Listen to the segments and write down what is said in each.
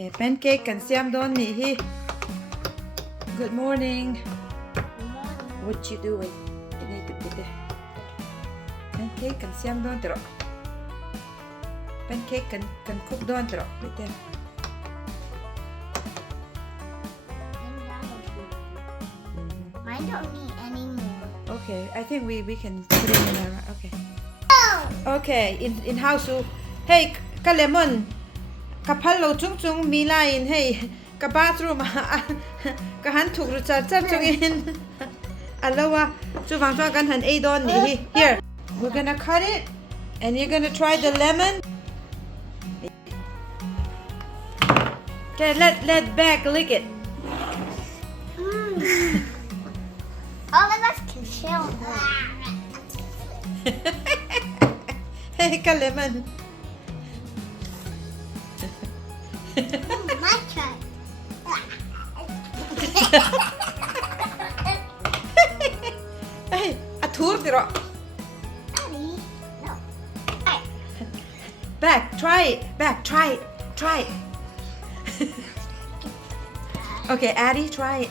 Okay, pancake kan siam don ni hi. Good morning. What you doing? Ini tu kita. Pancake kan siam don terus. Pancake kan cook don terus. Kita. Mine don't need any more. Okay, I think we can put it in there. Okay. Okay, in house. Hey, ka lemon. Ka phalo chung mi line. Hey, ka bathroom. Ka han thuk ru cha chung in. Alawa, chu wang chwa kan han 8 don ni. Here. We're gonna cut it and you're gonna try the lemon. Okay, let back lick it. All of us can share one. Hey, ka lemon. My turn. Hey, a Thur tiro. Daddy, no. Back, try it. Back, try it. Try it. Okay, Addie, try it.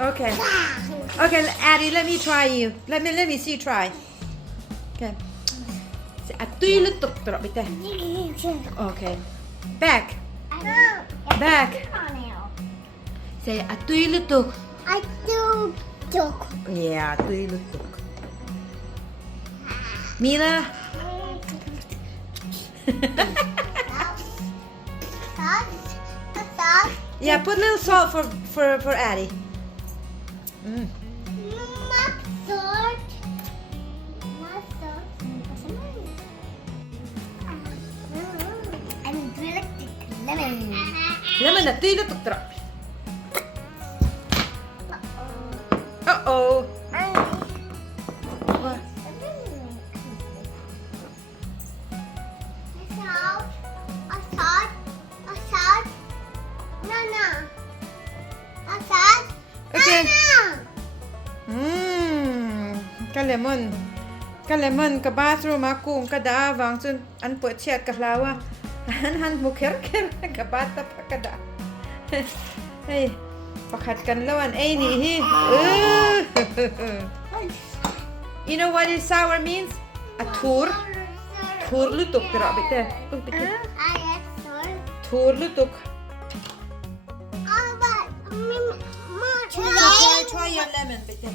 Okay. Okay, Addie, let me try you. Let me see you try. Okay. A tui lu tuk tiro bite. Okay. Back. Back. Say a tui lu tuk. I do joke. Yeah, tui lu tuk. Mila. Yeah, put a little salt for Addie. I'm really lemon. Lemon na tui lu tuk tiro. Uh-oh. What? Okay. Ka lemon ka bathroom aku ka da wang chun an po chet ka lawa han mu kher ka bata pa ka da. Hey, pakhat kan lawan ai ni hi. You know what is sour means? A Thur. Thur lu tuk tira bite. Thur lu tuk. Try your lemon bite.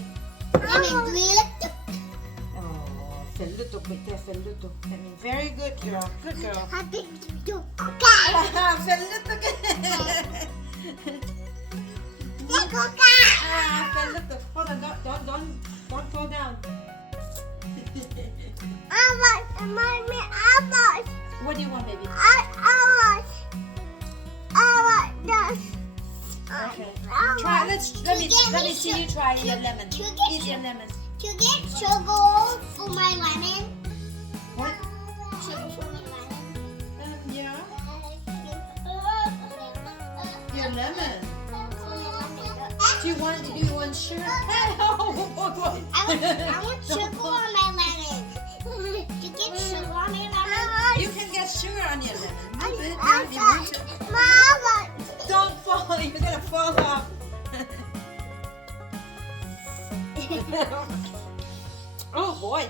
Fellutuk bite, fellutuk. I mean, very good girl. Good girl. Fellutuk. Fellutuk. Hold on, don't fall down. What do you want, baby? Okay. Try. Let me see you try your lemon. Eat your lemon. To get sugar for my lemon. What? Sugar for my lemon. Yeah. Your lemon. Do you want sugar? I want sugar on my lemon. To get sugar on my lemon. You can get sugar on your lemon. Mama. Don't fall. You're gonna fall off. Oh boy.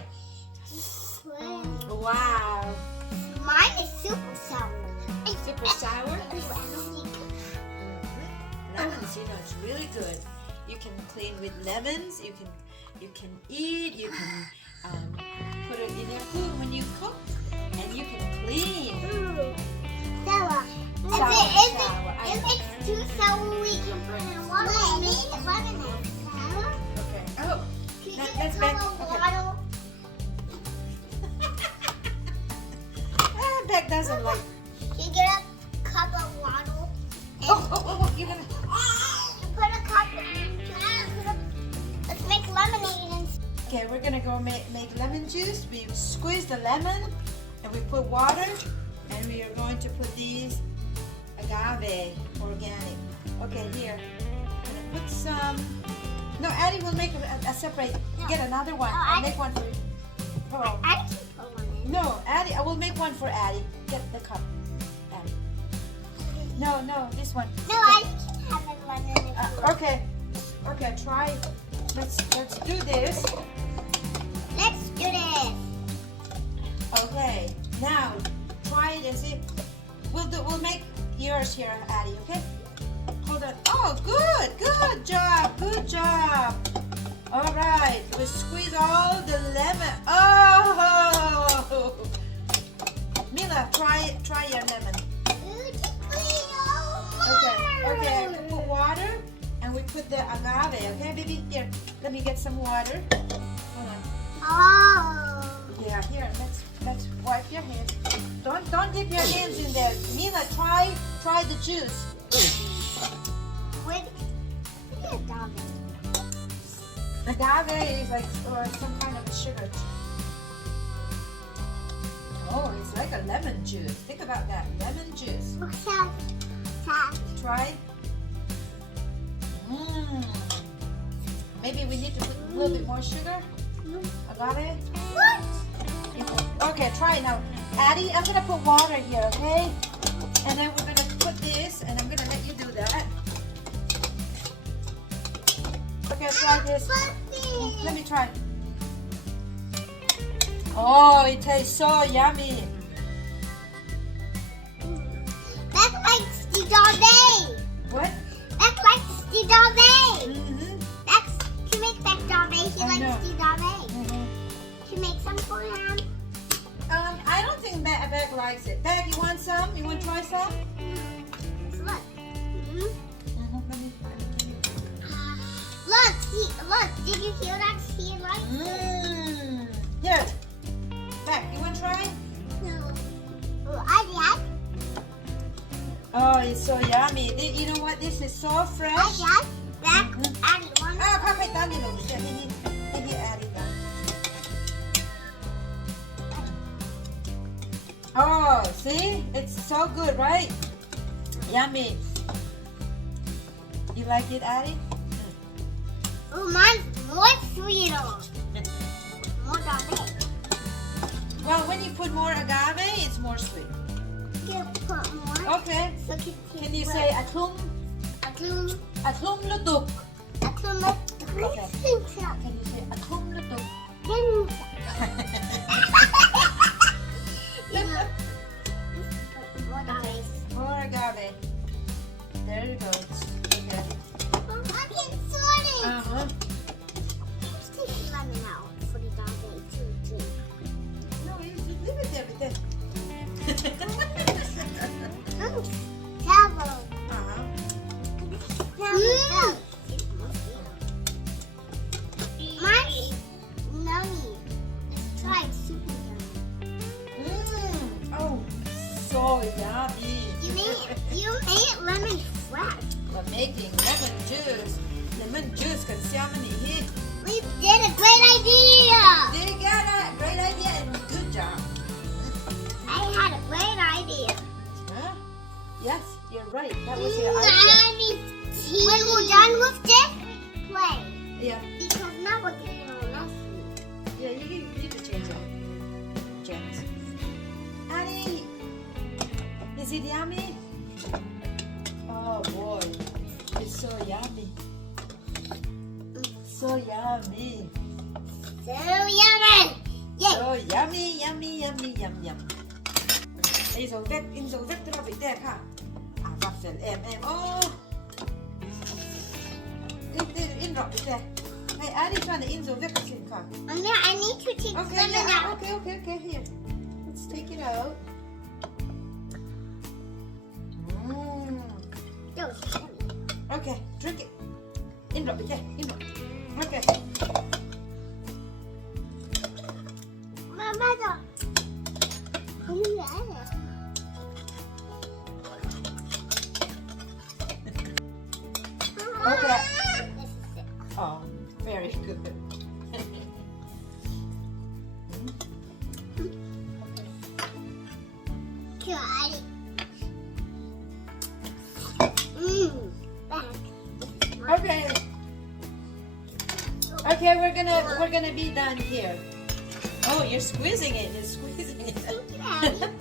Wow. Mine is super sour. Super sour? Lemons, you know, it's really good. You can clean with lemons. You can eat. You can put it in your food when you cook, and you can clean. Sour. If it's too sour, we can put in water and make it lemonade. Okay. Oh, that's back. Okay. Beck doesn't like. You get a cup of water. Oh, you're gonna. Put a cup. Let's make lemonade. Okay, we're gonna go make lemon juice. We squeeze the lemon, and we put water, and we are going to put these agave organic. Okay, here. I'm gonna put some. No, Addie will make a separate. No. Get another one. No, I'll make one for you. Oh. I can put one in. one for Addie. Get the cup, Addie. No, this one. No, I can have it one in the food. Okay, try. Let's do this. Let's do this. Okay, now try it and see. We'll make yours here, Addie. Okay. Hold on. Oh, good job. All right, we squeeze all the lemon. Oh, Mila, try your lemon. Okay, I can put water and we put the agave. Okay, baby, here. Let me get some water. Hold on. Oh. Yeah, here. Let's wipe your hands. Don't dip your hands in there. Mila, try the juice. Wait. Agave is like some kind of sugar. Oh, it's like a lemon juice. Think about that, lemon juice. Try. Maybe we need to put a little bit more sugar. Agave. What? Okay, try it now. Addie, I'm gonna put water here, okay? And then we're gonna put this, and I'm gonna let you do that. Okay, try this. Let me try. Oh, it tastes so yummy. That's like Steve. What? That's like Steve. Mm-hmm. That's to make that Dave. He I know. likes Steve. Mm-hmm. To make some for him. I don't think Beck likes it. Beck, you want some? You want to try some? Look. Look. Did you hear that? He likes it. Here. Beck, you want to try? No. Oh, I did. Oh, it's so yummy. You know what? This is so fresh. I did. Back. Addie, one. ข้าไปตั้งนี่หนูเดี๋ยวนี่แอดอีกนะ Oh, see? It's so good, right? Yummy. You like it, Addie? Oh, mine's more sweeter. More agave. Well, when you put more agave, it's more sweet. You put more. Okay. So Can you say aklum lutuk? Okay. Can you say aklum lutuk? More agave. There you go. Okay. I can sort it. Uh-huh. Let's take the lemon out for the agave too. No, you just leave it there with that. Travel. Uh-huh. Mine's nummy. Let's try it super yummy. Oh, so yummy. You made lemon fresh. We're making lemon juice. Lemon juice can see how many hit. We did a great idea. Did you get it? Great idea and good job. I had a great idea. Huh? Yes, you're right. That was your idea. When we're done with this, play. Yeah. Because now we're getting all messy. Yeah, you need to change it. James. Annie, is it yummy? Oh boy, it's so yummy. So yummy. So yummy. Yay. So yummy, yummy, yummy, yum, yum. In so vết ra bị đẹp hả? Gặp sẽ em. Oh. In rock bị đẹp. Hey, Addie trying to in so vết xin hả? Yeah, I need to take Okay, lemon yeah, out. okay, here. Let's take it out. Okay, drink it. In rock bị đẹp, in rock. Okay. Mama, không nhớ nè. Okay. This is it. Oh, very good. Good. Back. Okay. Okay, we're gonna be done here. Oh, you're squeezing it. You're squeezing it. Thank you, Abby.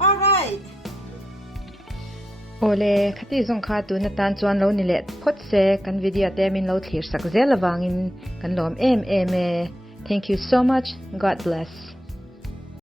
Alright. Ole khati zong kha tu na tan chuan lo ni le phot se kan video te min lo thlir sak zel awangin kan lom em. Thank you so much. God bless.